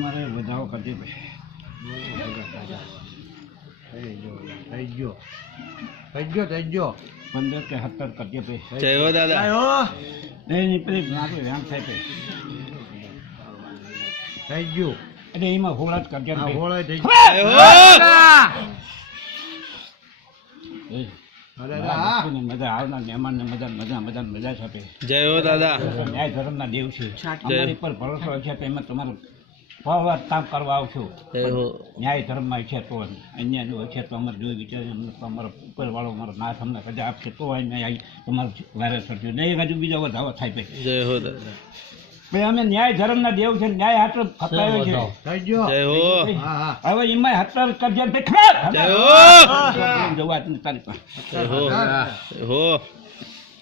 મારે વધાવો કરતી થઈ ગયો 15 કે 17 કરતી ભાઈ જય હો દાદા નહીં પેલી આપણે વ્યાયામ થાય થઈ ગયું એટલે એમાં હોળા જ કરજે હોળા થઈ મજા આવનાર મહેમાન ને મજા સાથે જય હો દાદા ન્યાય ધર્મ ના દેવ છે અમારી પર ભરોસો છે તો એમાં તમારું ફોરવર્ડ કામ કરવા આવશું ન્યાય ધર્મમાં છે તો અન્ય જો છે તો અમારે જોઈ વિચાર અમારો ઉપરવાળો અમારો નાથ અમને રજા આપશે તો અમે આવી તમારું વાયરસ કરજો નહીં હજુ બીજા વધારો થાય પછી જય હો દાદા ભાઈ અમે ન્યાય ધર્મના દેવ છે ન્યાય હાથ ખપાયો છે જય હો હવે એમાં હત્તર કરજે ખરાબ જય હો જવાત તારી પાસે જય હો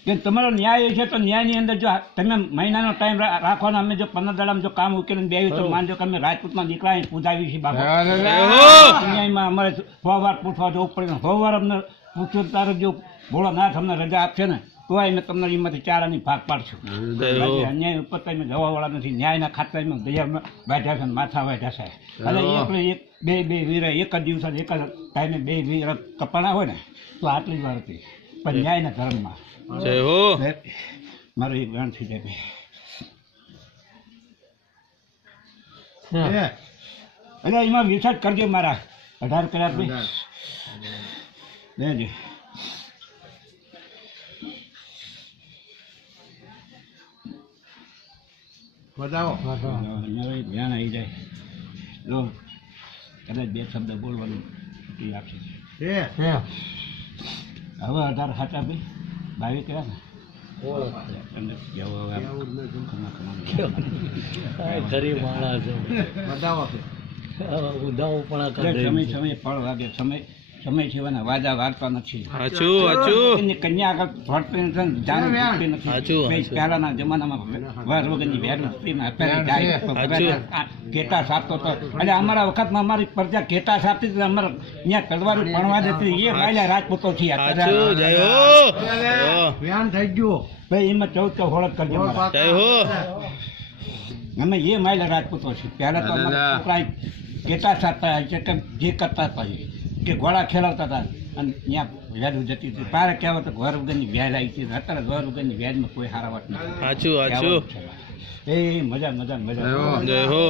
કે તમારો ન્યાય છે તો ન્યાયની અંદર જો તમે મહિનાનો ટાઈમ રાખવાનો અમે જો 15 દાડામાં જો કામ ઉકેલીને બેવી તો માનજો કે અમે રાજપૂતમાં દીકરા પૂજાવી છીએ બાબા ન્યાયમાં અમારે 100 વાર પૂછવા જવું પડે 100 વાર અમને પૂછ્યું તારે જો ભોળાનાથ અમને રજા આપશે ને તો અમે તમને એમાંથી ચારાની ભાગ પાડશું અન્યાય ઉપર તમે જવાવાળા નથી ન્યાયના ખાતામાં દયામાં બેઠા છે માથા બેઠા છે અને એક બે વીરા એક જ દિવસ એક જ ટાઈમે 2 વીરા કપાણા હોય ને તો આટલી જ વાર હતી પણ ન્યાયના ધર્મમાં જય હો મારું એક ગાન થઈ જાય એટલે એમાં રિસર્ચ કરજે મારા 18 કલાક લેજે બતાવો ધ્યાન આવી જાય લો કદાચ 2 શબ્દ બોલવાનું આપશે હવે 18 સાચા ભાઈ 22 કર્યા ને સમય ફળ વાગે સમય સિવાયના વાજા વાગતા નથી કન્યા આગળ પહેલાના જમાનામાં વાર વગરની વેર ઘેટા સાપતો હતો એટલે અમારા વખતમાં અમારી પ્રજા ઘેટા સાપતી હતી અમારે અહીંયા તલવાર ભણવા જતી એ માયલા રાજપૂતો થી થઈ ગયું ભાઈ એમાં 14 હોળક કરજો અમે એ માયલા રાજપૂતો છીએ પહેલા તો અમારા છોકરા ઘેટા સાપતા જે કરતા હતા કે ઘોડા ખેલાવતા હતા અને ત્યાં વેલું જતી હતી પારે કહેવાય તો ઘર વગરની વ્યાજ આવી હતી અત્યારે ઘર વગરની વ્યાજમાં કોઈ સારા વાત નથી એ મજા જય હો